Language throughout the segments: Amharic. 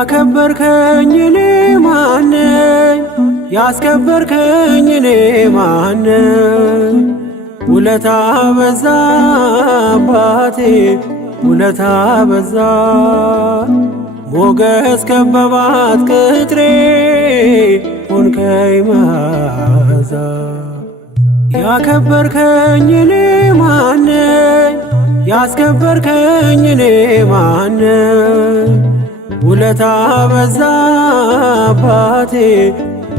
ያከበርከኝ እኔ ማነኝ? ያስከበርከኝ እኔ ማነኝ? ውለታ በዛ አባቴ ውለታ በዛ። ሞገስ ከበባት ቅጥሬ ሆንከኝ መዓዛ። ያከበርከኝ እኔ ማነኝ? ያስከበርከኝ እኔ ማነኝ? ውለታ በዛ አባቴ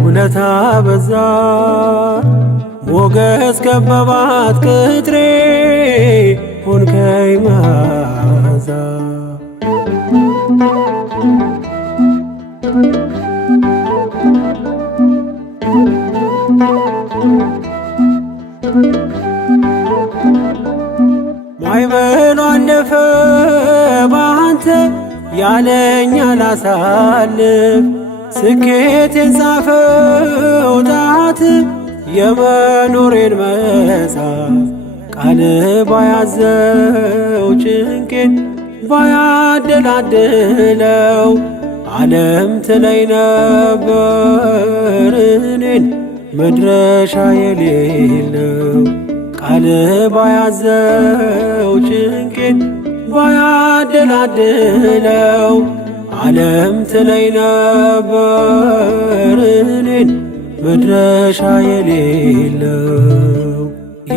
ውለታ በዛ። ሞገስ ከበባት ቅጥሬ ሆንከኝ መዓዛ። ማዕበሉ አለፈ ባንተ ያለኝ አላሳልፍ። ስኬቴን ጻፈው ጣት የመኖሬን መጽሐፍ። ቃል ባያዘው ጭንቄን ባያደላድለው ዓለም ትለይ ነበር እኔን መድረሻ የሌለው። ቃል ባያዘው ጭንቄን ባያደላድለው ዓለም ትለይ ነበር እኔን መድረሻ የሌለው።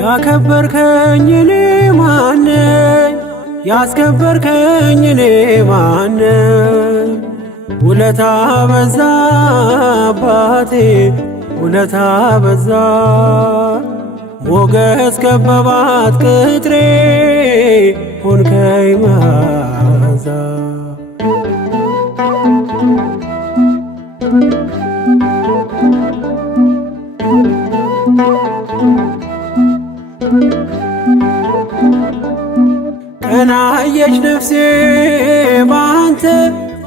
ያከበርከኝ እኔ ማነኝ? ያስከበርከኝ እኔ ማነኝ? ውለታ በዛ አባቴ ውለታ በዛ። ሞገስ ከበባት ቅጥሬ ሆንከኝ መዓዛ። ቀናየች ነፍሴ ባንተ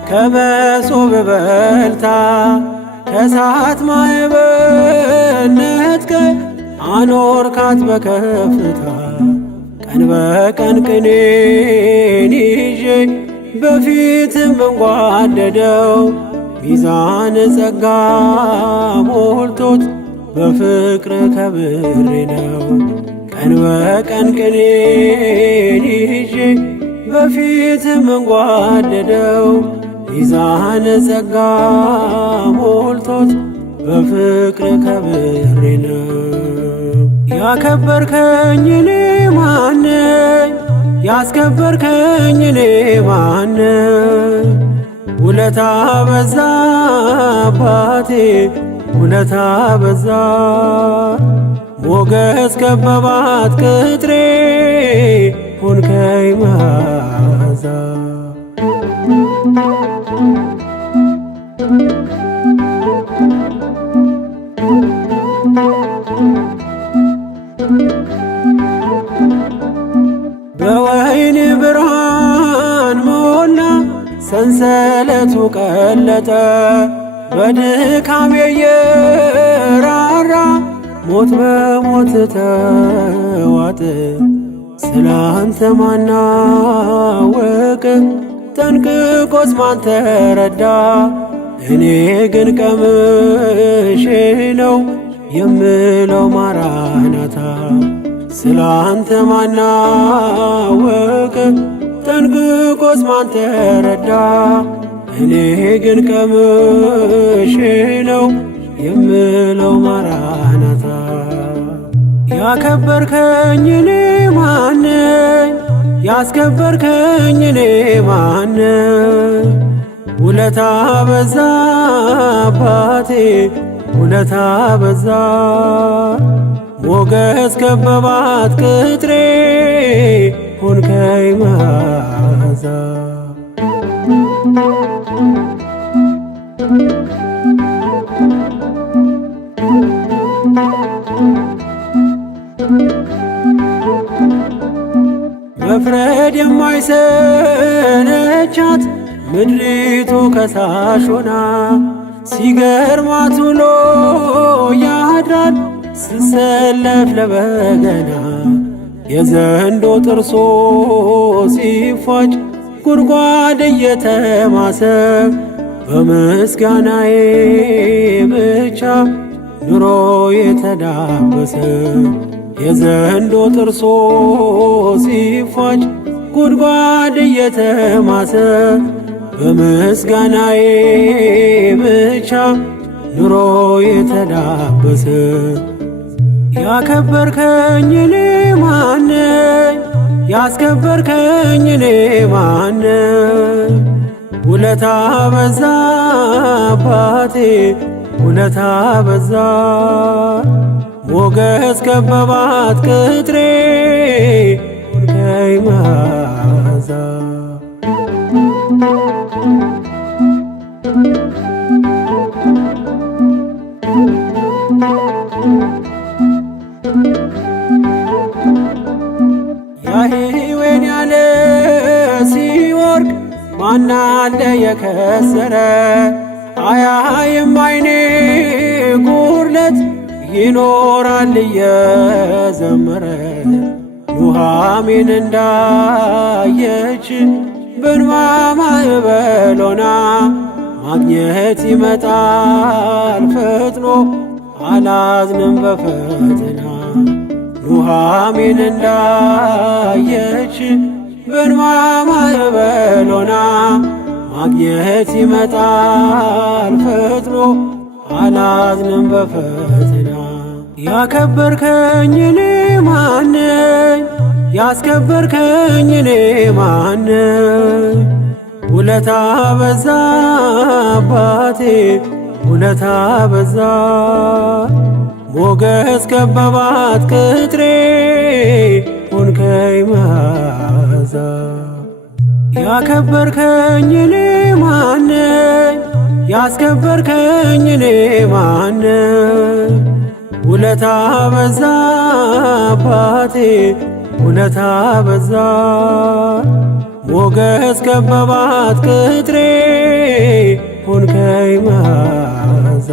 ከመሶብ በልታ። ከእሳት ማዕበል ነጥቀህ አኖርካት በከፍታ። ቀን በቀን ቅኔን ይዤ በፊትም እንጓደደው። ሚዛን ጸጋ ሞልቶት በፍቅር ከብሬ ነው። ቀን በቀን ቅኔን ይዤ በፊትም እንጓደደው። ሚዛን ጸጋ ሞልቶት በፍቅር ከብሬ ነው። ያከበርከኝ እኔ ማነኝ? ያስከበርከኝ እኔ ማነኝ? ውለታ በዛ አባቴ ውለታ በዛ። ሞገስ ከበባት ቅጥሬ ሆንከኝ መዓዛ። በወይን ብርሃን ሞላ ሰንሰለቱ ቀለጠ። በድካሜ የራራ ሞት በሞት ተዋጠ። ስላንተ ማናወቅ ጠንቅቆስ ማን ተረዳ? እኔ ግን ቀምሼ ነው የምለው ማራናታ። ስላንተ ማናወቅ ጠንቅቆስ ማን ተረዳ? እኔ ግን ቀምሼ ነው የምለው ማራናታ። ያከበርከኝ እኔ ማነኝ? ያስከበርከኝ እኔ ማነኝ? ውለታ በዛ አባቴ ውለታ በዛ። ሞገስ ከበባት ቅጥሬ ሆንከኝ መዓዛ። መፍረድ የማይሰለቻት ምድሪቱ ከሳሽ ሆና። ሲገርማት ውሎ ያድራል ስሰለፍ ለበገና። የዘንዶ ጥርሶ ሲፋጭ ጉድጓድ እየተማሰ በምስጋናዬ ብቻ ኑሮ የተዳበሰ የዘንዶ ጥርሶ ሲፋጭ ጉድጓድ እየተማሰ በምስጋናዬ ብቻ ኑሮ የተዳበሰ ያከበርከኝ እኔ ማነኝ? ያስከበርከኝ እኔ ማነኝ? ውለታ በዛ አባቴ ውለታ በዛ ሞገስ ከበባት ቅጥሬ ሆንከኝ መዓዛ ያህዌን ያለ ሲወርቅ ማናለ የከሰረ አያይም አይኔ ጉድለት ይኖራል እየዘመረ ኑኃሚን እንዳየች በእንባ ማዕበል ሆና ማግኘት ይመጣል ፈጥኖ አላዝንም በፈተና ኑኃሚን እንዳየች በእንባ ማዕበል ሆና ማግኘት ይመጣል ፈጥኖ አላዝንም በፈተና ያከበርከኝ እኔ ማነኝ? ያስከበርከኝ እኔ ማነኝ? ውለታ በዛ አባቴ ውለታ በዛ ሞገስ ከበባት ቅጥሬ ሆንከኝ መዓዛ ያከበርከኝ እኔ ማነኝ? ያስከበርከኝ እኔ ማነኝ? ውለታ በዛ አባቴ ውለታ በዛ ሞገስ ከበባት ቅጥሬ ሆንከኝ መዓዛ